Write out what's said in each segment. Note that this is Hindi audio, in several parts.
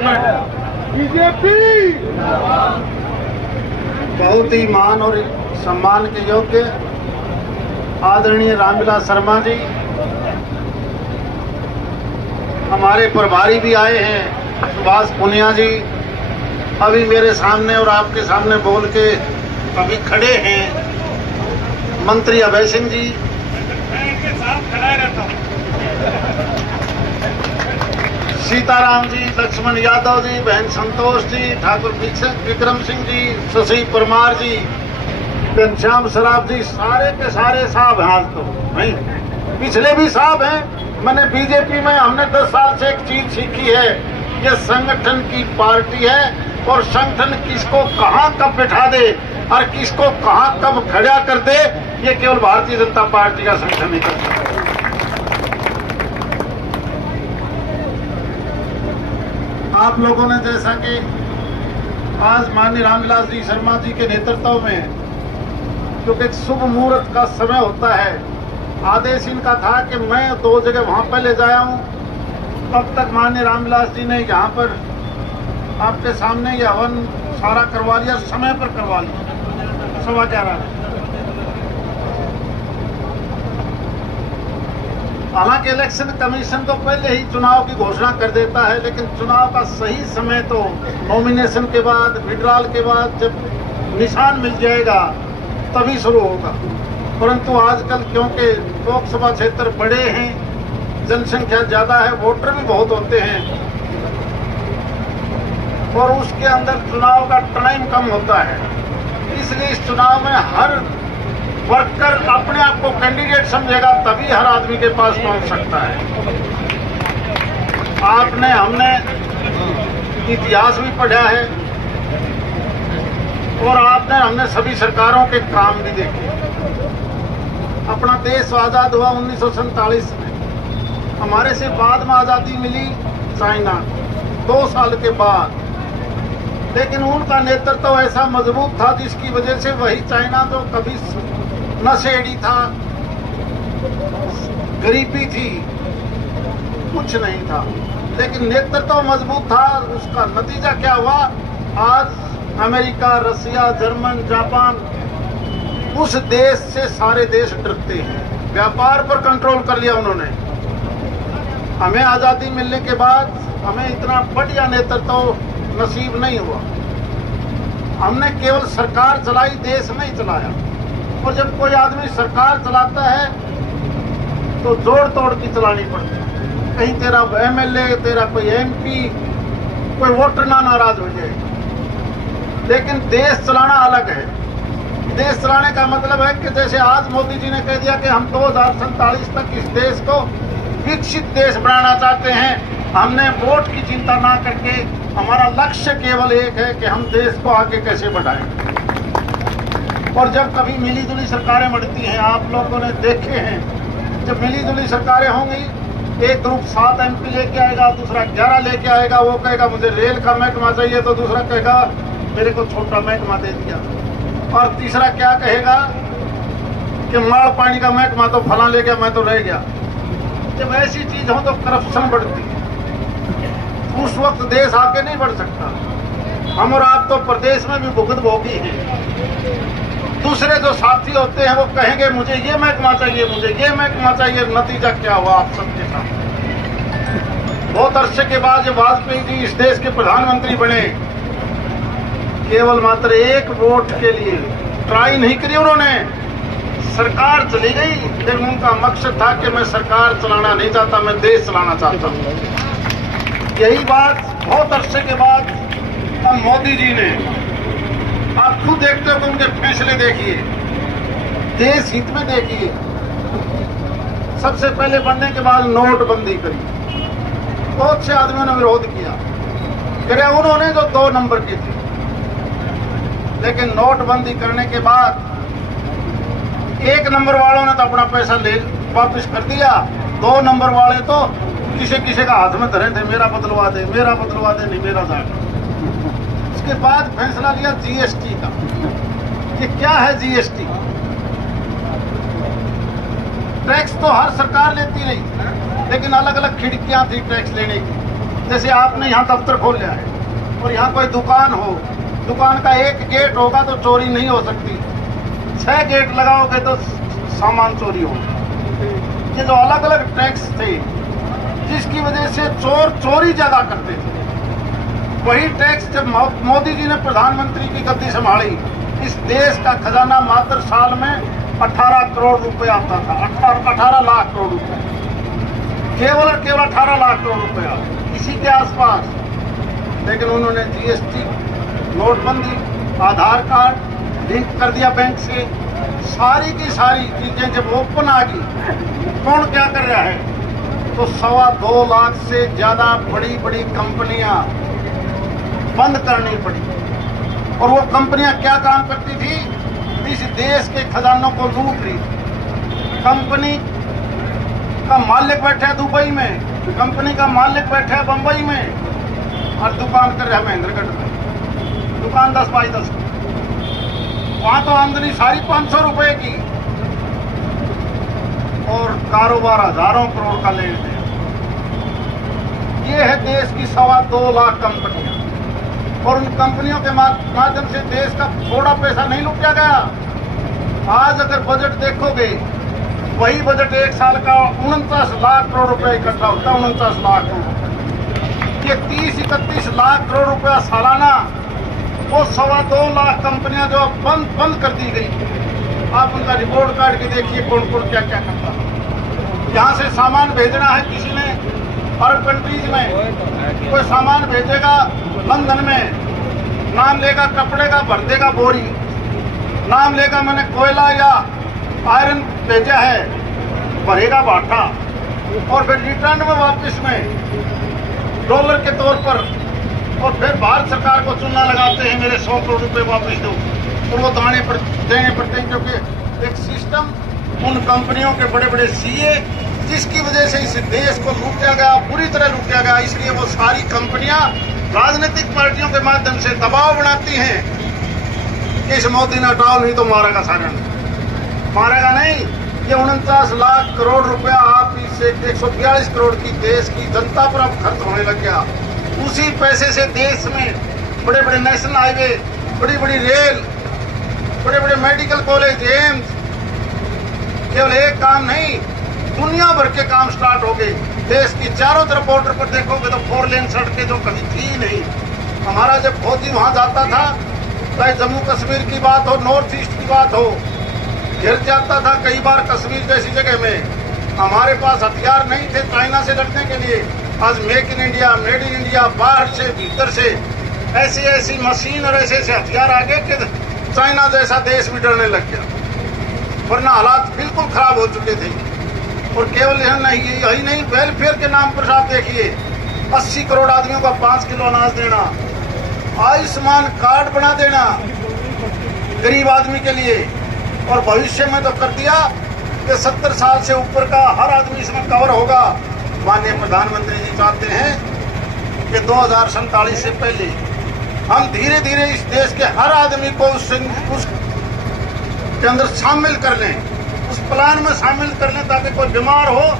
एक मिनट। बीजेपी बहुत ही मान और सम्मान के योग्य आदरणीय रामविलास शर्मा जी, हमारे प्रभारी भी आए हैं सुभाष पुनिया जी, अभी मेरे सामने और आपके सामने बोल के अभी खड़े हैं मंत्री अभय सिंह जी, के साथ खड़ा रहता हूँ। सीताराम जी, लक्ष्मण यादव जी, बहन संतोष जी, ठाकुर विक्रम सिंह जी, शशि परमार जी, घनश्याम सराफ जी, सारे के सारे साहब हैं। आज तो नहीं, पिछले भी साहब हैं। मैंने बीजेपी में हमने 10 साल से एक चीज सीखी है, ये संगठन की पार्टी है और संगठन किसको कहां कब बिठा दे और किसको कहां कब खड़ा कर दे, ये केवल भारतीय जनता पार्टी का संगठन ही कर सकता है। आप लोगों ने जैसा कि आज माननीय रामविलास जी शर्मा जी के नेतृत्व में, क्योंकि एक शुभ मुहूर्त का समय होता है, आदेश इनका था कि मैं 2 जगह वहां पहले जाया हूं, तब तक माननीय रामविलास जी ने यहाँ पर आपके सामने ये हवन सारा करवा लिया, समय पर करवा लिया 11:15। हालांकि इलेक्शन कमीशन तो पहले ही चुनाव की घोषणा कर देता है, लेकिन चुनाव का सही समय तो नॉमिनेशन के बाद, विड्रॉल के बाद, जब निशान मिल जाएगा तभी शुरू होगा। परंतु आजकल क्योंकि लोकसभा क्षेत्र बड़े हैं, जनसंख्या ज्यादा है, वोटर भी बहुत होते हैं और उसके अंदर चुनाव का टाइम कम होता है, इसलिए इस चुनाव में हर वर्कर अपने आप को कैंडिडेट समझेगा, तभी हर आदमी के पास पहुंच सकता है। हमने इतिहास भी पढ़ा है और हमने सभी सरकारों के काम भी देखे। अपना देश आजाद हुआ 1947 में, हमारे से बाद में आजादी मिली चाइना 2 साल के बाद, लेकिन उनका नेतृत्व ऐसा मजबूत था जिसकी वजह से वही चाइना जो कभी नशेड़ी था, गरीबी थी, कुछ नहीं था, लेकिन नेतृत्व मजबूत था। उसका नतीजा क्या हुआ? आज अमेरिका, रसिया, जर्मन, जापान, उस देश से सारे देश डरते हैं। व्यापार पर कंट्रोल कर लिया उन्होंने। हमें आजादी मिलने के बाद हमें इतना बढ़िया नेतृत्व नसीब नहीं हुआ। हमने केवल सरकार चलाई, देश नहीं चलाया। और जब कोई आदमी सरकार चलाता है तो जोड़ तोड़ की चलानी पड़ती है। कहीं तेरा एमएलए, तेरा कोई एमपी, कोई वोटर ना नाराज हो जाए, लेकिन देश चलाना अलग है। देश चलाने का मतलब है कि जैसे आज मोदी जी ने कह दिया कि हम 2047 तक इस देश को विकसित देश बनाना चाहते हैं। हमने वोट की चिंता ना करके, हमारा लक्ष्य केवल एक है कि हम देश को आगे कैसे बढ़ाएं। और जब कभी मिली जुली सरकारें बढ़ती हैं, आप लोगों ने देखे हैं, जब मिली जुली सरकारें होंगी, एक ग्रुप 7 MP लेके आएगा, दूसरा 11 लेके आएगा, वो कहेगा मुझे रेल का महकमा चाहिए, तो दूसरा कहेगा मेरे को छोटा महकमा दे दिया, और तीसरा क्या कहेगा कि माड़ पानी का महकमा तो फला ले गया, मैं तो रह गया। जब ऐसी चीज हो तो करप्शन बढ़ती है, उस वक्त देश आगे नहीं बढ़ सकता। हम और आप तो प्रदेश में भी भुगतभोगी हैं। दूसरे जो साथी होते हैं वो कहेंगे मुझे ये महकमा चाहिए, मुझे ये महकमा चाहिए। नतीजा क्या हुआ आप सबके साथ? बहुत अरसे के बाद जब वाजपेयी जी इस देश के प्रधानमंत्री बने, केवल मात्र 1 वोट के लिए ट्राई नहीं करी उन्होंने, सरकार चली गई, लेकिन उनका मकसद था कि मैं सरकार चलाना नहीं चाहता, मैं देश चलाना चाहता हूँ। यही बात बहुत अरसे के बाद अब मोदी जी ने, आप खुद देखते हो कि उनके फैसले देखिए, देश हित में देखिए। सबसे पहले बनने के बाद नोटबंदी करी, बहुत से आदमियों ने विरोध किया, करे उन्होंने जो 2 नंबर की थी, लेकिन नोटबंदी करने के बाद 1 नंबर वालों ने तो अपना पैसा ले वापस कर दिया, 2 नंबर वाले तो किसी किसी का हाथ में धरे थे, मेरा बदलवा दे, मेरा बदलवा दे, नहीं मेरा जाए। उसके बाद फैसला लिया जीएसटी का। ये क्या है जीएसटी? टैक्स तो हर सरकार लेती रही, लेकिन अलग अलग खिड़कियां थी टैक्स लेने की। जैसे आपने यहाँ दफ्तर खोल लिया है और यहाँ कोई दुकान हो, दुकान का एक गेट होगा तो चोरी नहीं हो सकती, 6 गेट लगाओगे तो सामान चोरी होगा। ये जो अलग अलग टैक्स थे जिसकी वजह से चोर चोरी ज्यादा करते थे, वही टैक्स जब मोदी जी ने प्रधानमंत्री की गद्दी संभाली, इस देश का खजाना मात्र साल में 18 करोड़ रुपए आता था। 18 लाख करोड़ रुपए, केवल और केवल 18 लाख करोड़ रुपया इसी के आसपास। लेकिन उन्होंने जीएसटी, नोटबंदी, आधार कार्ड लिंक कर दिया बैंक से, सारी की सारी चीजें जब ओपन आ गई, कौन क्या कर रहा है, तो 2.25 लाख से ज्यादा बड़ी बड़ी कंपनियां बंद करनी पड़ी। और वो कंपनियां क्या काम करती थी, इस देश के खजानों को लूट रही थी। कंपनी का मालिक बैठा है दुबई में, कंपनी का मालिक बैठा है बंबई में, और दुकान कर रहा है महेंद्रगढ़ में, दुकान 10 बाई 10 की। वहां तो आमदनी सारी 500 रुपए की और कारोबार हजारों करोड़ का लेन देन। ये है देश की 2.25 लाख कंपनियां, और उन कंपनियों के माध्यम से देश का थोड़ा पैसा नहीं लुटा गया। आज अगर बजट देखोगे, वही बजट एक साल का 49 लाख करोड़ रुपए इकट्ठा होता है। 49 लाख करोड़, ये 30-31 लाख करोड़ रुपया सालाना, वो 2.25 लाख कंपनियां जो बंद कर दी गई। आप उनका रिपोर्ट कार्ड के देखिए कौन कौन क्या क्या करता है। यहाँ से सामान भेजना है किसी ने अरब कंट्रीज में, कोई सामान भेजेगा लंदन में, नाम लेगा कपड़े का, भर देगा बोरी, नाम लेगा मैंने कोयला या आयरन भेजा है, भरेगा भाटा, और फिर रिटर्न में वापस में डॉलर के तौर पर, और फिर भारत सरकार को चूना लगाते हैं मेरे 100 करोड़ रुपए वापस दो, और वो देने पड़ते हैं, क्योंकि एक सिस्टम उन कंपनियों के बड़े बड़े सीए, जिसकी वजह से इस देश को लूटा गया, पूरी तरह लूटा गया। इसलिए वो सारी कंपनियां राजनीतिक पार्टियों के माध्यम से दबाव बनाती हैं कि इस मोदी ने हटाओ, नहीं तो मारेगा सारा। मारेगा नहीं, ये 49 लाख करोड़ रुपया आप इससे 142 करोड़ की देश की जनता पर अब खर्च होने लग गया। उसी पैसे से देश में बड़े बड़े नेशनल हाईवे, बड़ी बड़ी रेल, बड़े बड़े मेडिकल कॉलेज, एम्स, केवल एक काम नहीं, दुनिया भर के काम स्टार्ट हो गए। देश की चारों तरफ बॉर्डर पर देखोगे तो 4 लेन सड़कें जो कभी थी नहीं। हमारा जब फौजी वहां जाता था, चाहे जम्मू कश्मीर की बात हो, नॉर्थ ईस्ट की बात हो, गिर जाता था कई बार कश्मीर जैसी जगह में। हमारे पास हथियार नहीं थे चाइना से लड़ने के लिए। आज make in India, made in India, बाहर से भीतर से ऐसी ऐसी मशीन और ऐसे ऐसे हथियार आ गए कि चाइना जैसा देश भी डरने लग गया, वरना हालात बिल्कुल खराब हो चुके थे। और केवल यही नहीं, वेलफेयर के नाम पर आप देखिए, 80 करोड़ आदमियों का 5 किलो अनाज देना, आयुष्मान कार्ड बना देना गरीब आदमी के लिए, और भविष्य में तो कर दिया कि 70 साल से ऊपर का हर आदमी इसमें कवर होगा। माननीय प्रधानमंत्री जी चाहते हैं कि 2047 से पहले हम धीरे धीरे इस देश के हर आदमी को उसके अंदर शामिल कर लें, उस प्लान में शामिल कर लें, ताकि कोई बीमार हो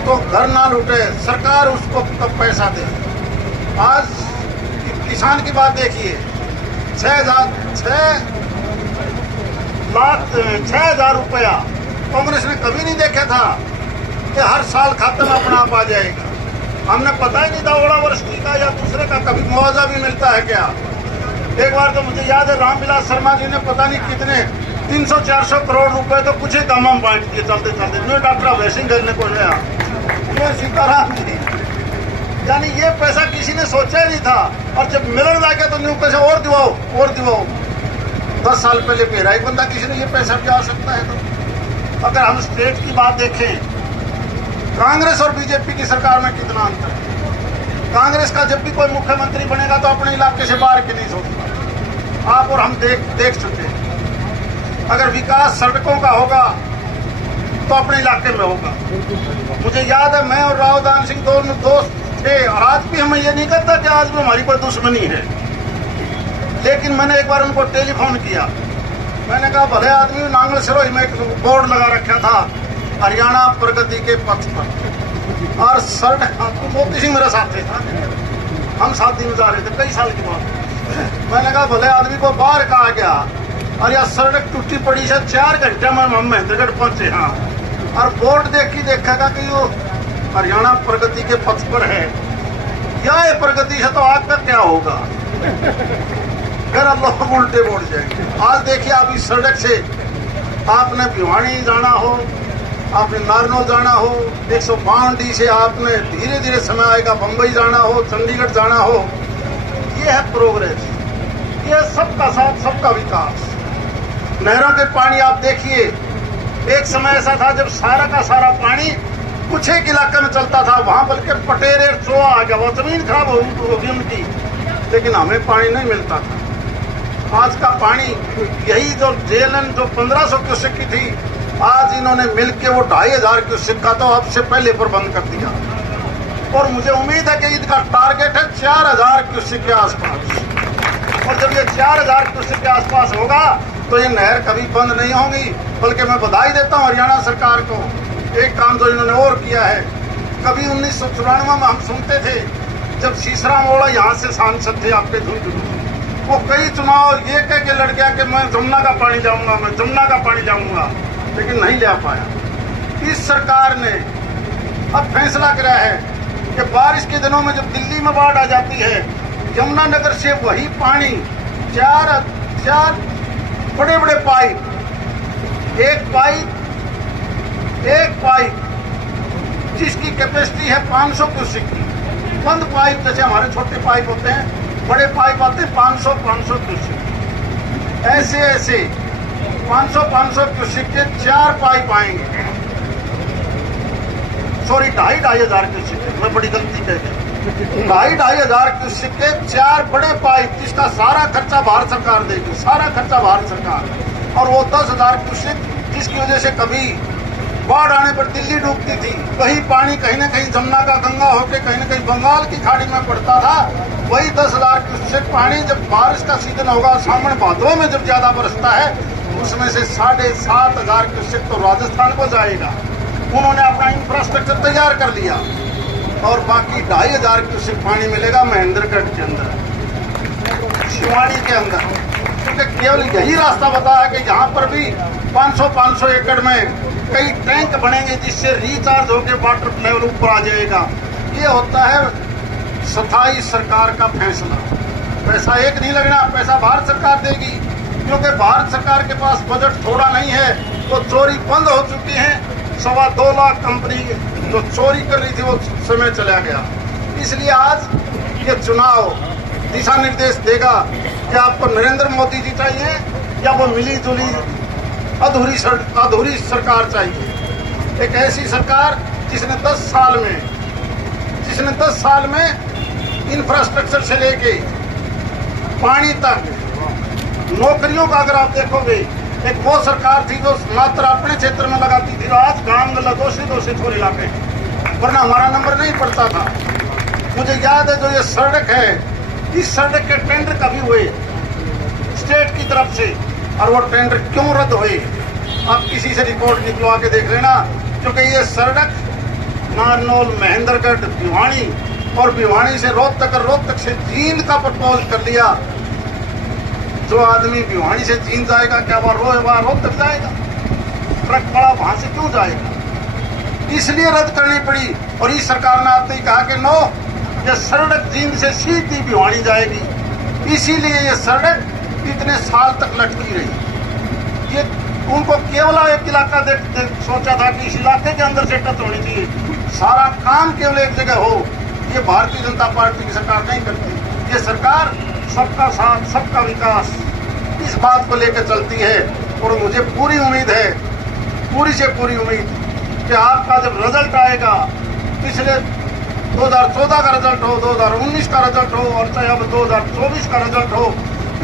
तो घर ना लूटे, सरकार उसको तब पैसा दे। आज किसान की बात देखिए, 6,000 रुपया कांग्रेस ने कभी नहीं देखा था कि हर साल खाते में अपना आप आ जाएगा। हमने पता ही नहीं था ओलावृष्टि का या दूसरे का कभी मुआवजा भी मिलता है क्या। एक बार तो मुझे याद है रामविलास शर्मा जी ने पता नहीं कितने 300-400 करोड़ रुपए तो कुछ ही काम हम बांट दिए चलते चलते। मैं डॉक्टर वैसे करने को गया, ये सीताराम जी, यानी ये पैसा किसी ने सोचा ही नहीं था। और जब मिलने लगा तो न्यू पैसे और दिवाओ 10 साल पहले पेरा एक बंदा किसी ने ये पैसा भी आ सकता है। तो अगर हम स्टेट की बात देखें, कांग्रेस और बीजेपी की सरकार में कितना अंतर है। कांग्रेस का जब भी कोई मुख्यमंत्री बनेगा तो अपने इलाके से बाहर के नहीं सोचता। आप और हम देख चुके हैं, अगर विकास सड़कों का होगा तो अपने इलाके में होगा। मुझे याद है मैं और राव दान सिंह दोनों दोस्त थे, और आज भी हमें ये नहीं कहता कि आज भी हमारी कोई दुश्मनी है। लेकिन मैंने एक बार उनको टेलीफोन किया, मैंने कहा भले आदमी नांगल सिरोही में एक बोर्ड लगा रखा था, हरियाणा प्रगति के पथ पर। और सड़क मोती सिंह मेरा साथी था, हम साथ दिन जा रहे थे कई साल के बाद। मैंने कहा भले आदमी को बाहर कहा गया और यह सड़क टूटी पड़ी है, 4 घंटे में हम महेंद्रगढ़ पहुंचे। हाँ, और बोर्ड देखेगा कि वो हरियाणा प्रगति के पथ पर है, या ये प्रगति है तो आपका क्या होगा, फिर लोग उल्टे बोल जाएंगे। आज देखिए, आप इस सड़क से आपने भिवानी जाना हो, आपने नारनौल जाना हो, 152D से आपने धीरे धीरे समय आएगा बम्बई जाना हो, चंडीगढ़ जाना हो, ये है प्रोग्रेस, ये सबका साथ सबका विकास। नहरों के पानी आप देखिए, एक समय ऐसा था जब सारा का सारा पानी कुछ एक इलाके में चलता था, वहां बल्कि पटेरे चोआ आ गया, वो जमीन खराब होगी उनकी, लेकिन हमें पानी नहीं मिलता था। आज का पानी यही जो जेलन जो 1500 क्यूसेक की थी, आज इन्होंने मिलके वो 2500 क्यूसेक का तो अब से पहले पर बंद कर दिया, और मुझे उम्मीद है कि इनका टारगेट है 4000 क्यूसेक के आसपास। और जब ये 4000 क्यूसेक के आसपास होगा तो ये नहर कभी बंद नहीं होगी। बल्कि मैं बधाई देता हूँ हरियाणा सरकार को, एक काम जो इन्होंने और किया है। कभी 1994 में हम सुनते थे, जब सीसरा मोड़ा यहाँ से सांसद थे आपके झुंझुनू, वो कई चुनाव ये कह के लड़ गया कि मैं जमुना का पानी जाऊंगा, मैं जमुना का पानी जाऊंगा, लेकिन नहीं ले पाया। इस सरकार ने अब फैसला किया है कि बारिश के दिनों में जब दिल्ली में बाढ़ आ जाती है, यमुनानगर से वही पानी चार बड़े बड़े पाइप, एक पाइप जिसकी कैपेसिटी है 500 क्यूसेक की, बंद पाइप जैसे हमारे छोटे पाइप होते हैं, बड़े पाइप आते हैं 500 क्यूसेक, ऐसे 500 क्यूसेक के 4 पाइप आएंगे। सॉरी, 2,500 क्यूसेक, मैं बड़ी गलती कह गया। 2,500 क्यूसेक के 4 बड़े पाइप, जिसका सारा खर्चा भारत सरकार देगी, सारा खर्चा भारत सरकार। और वो 10,000 क्यूसेक जिसकी वजह से कभी बाढ़ आने पर दिल्ली डूबती थी, वही पानी कहीं न कहीं जमुना का गंगा होकर कहीं न कहीं बंगाल की खाड़ी में पड़ता था। वही 10,000 क्यूसेक पानी जब बारिश का सीजन होगा, सावन भादों में जब ज्यादा बरसता है, उसमें से 7,500 क्यूसेक तो राजस्थान को जाएगा। उन्होंने अपना इंफ्रास्ट्रक्चर तैयार कर लिया, और बाकी 2,500 क्यूसेक पानी मिलेगा महेंद्रगढ़ के अंदर, शिवानी के अंदर, क्योंकि केवल यही रास्ता बताया कि यहाँ पर भी 500 एकड़ में कई टैंक बनेंगे, जिससे रिचार्ज होकर वाटर लेवल ऊपर आ जाएगा। ये होता है स्थायी सरकार का फैसला। पैसा एक नहीं लगना, पैसा भारत सरकार देगी, क्योंकि भारत सरकार के पास बजट थोड़ा नहीं है। तो चोरी बंद हो चुकी है, 2.25 लाख कंपनी जो चोरी कर रही थी वो समय चला गया। इसलिए आज ये चुनाव दिशा निर्देश देगा कि आपको नरेंद्र मोदी जी चाहिए या वो मिली जुली अधूरी सरकार चाहिए। एक ऐसी सरकार जिसने 10 साल में इंफ्रास्ट्रक्चर से लेके पानी तक, नौकरियों का अगर आप देखोगे, एक वो सरकार थी जो मात्र अपने क्षेत्र में लगाती थी, आज गांव गला दोषी छोर इलाके, वरना हमारा नंबर नहीं पड़ता था। मुझे याद है जो ये सड़क है, इस सड़क के टेंडर कभी हुए स्टेट की तरफ से, और वो टेंडर क्यों रद्द हुए, आप किसी से रिपोर्ट निकलवा के देख लेना। क्योंकि ये सड़क नारनौल, महेंद्रगढ़, भिवानी, और भिवानी से रोहतक से जींद का प्रपोज कर लिया। जो आदमी भिवानी से जींद जाएगा, क्या वह रोहतक जाएगा? ट्रक बड़ा वहां से क्यों जाएगा? इसलिए रद्द करनी पड़ी। और इस सरकार ने आते ही कहा कि नो, ये सड़क जींद से सीधी भिवानी जाएगी। इसीलिए ये सड़क इतने साल तक लटकी रही। ये उनको केवल एक इलाका सोचा था कि इस इलाके के अंदर से टच होनी चाहिए, सारा काम केवल एक जगह हो। ये भारतीय जनता पार्टी की सरकार नहीं करती। ये सरकार सबका साथ सबका विकास, इस बात को लेकर चलती है। और मुझे पूरी उम्मीद है, पूरी से पूरी उम्मीद, कि आपका जब रिजल्ट आएगा, पिछले 2014 का रिजल्ट हो, 2019 का रिजल्ट हो, और चाहे अब 2024 का रिजल्ट हो,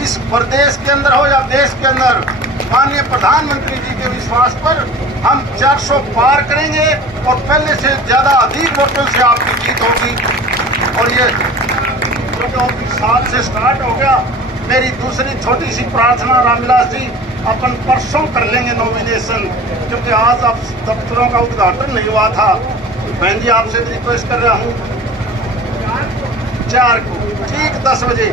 इस प्रदेश के अंदर हो या देश के अंदर, माननीय प्रधानमंत्री जी के विश्वास पर हम 400 पार करेंगे, और पहले से ज्यादा अधिक वोटों से आपकी जीत होगी। और ये 24 साल से स्टार्ट हो गया। मेरी दूसरी छोटी सी प्रार्थना, रामविलास जी, अपन परसों कर लेंगे नॉमिनेशन, क्योंकि आज अब दफ्तरों का उद्घाटन नहीं हुआ था। बहन जी आपसे भी रिक्वेस्ट कर रहा हूँ 4 को ठीक 10 बजे।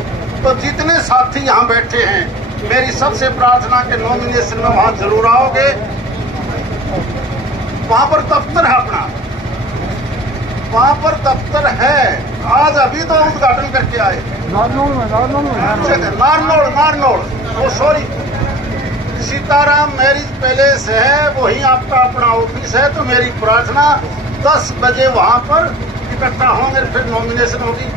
तो जितने साथी यहाँ बैठे हैं, मेरी सबसे प्रार्थना के नॉमिनेशन में वहां जरूर आओगे। वहां पर दफ्तर है अपना, वहां पर दफ्तर है। आज अभी तो उद्घाटन करके आए नारनौल, वो सॉरी सीताराम मैरिज पैलेस है, वही आपका अपना ऑफिस है। तो मेरी प्रार्थना 10 बजे वहां पर इकट्ठा होंगे, फिर नॉमिनेशन होगी।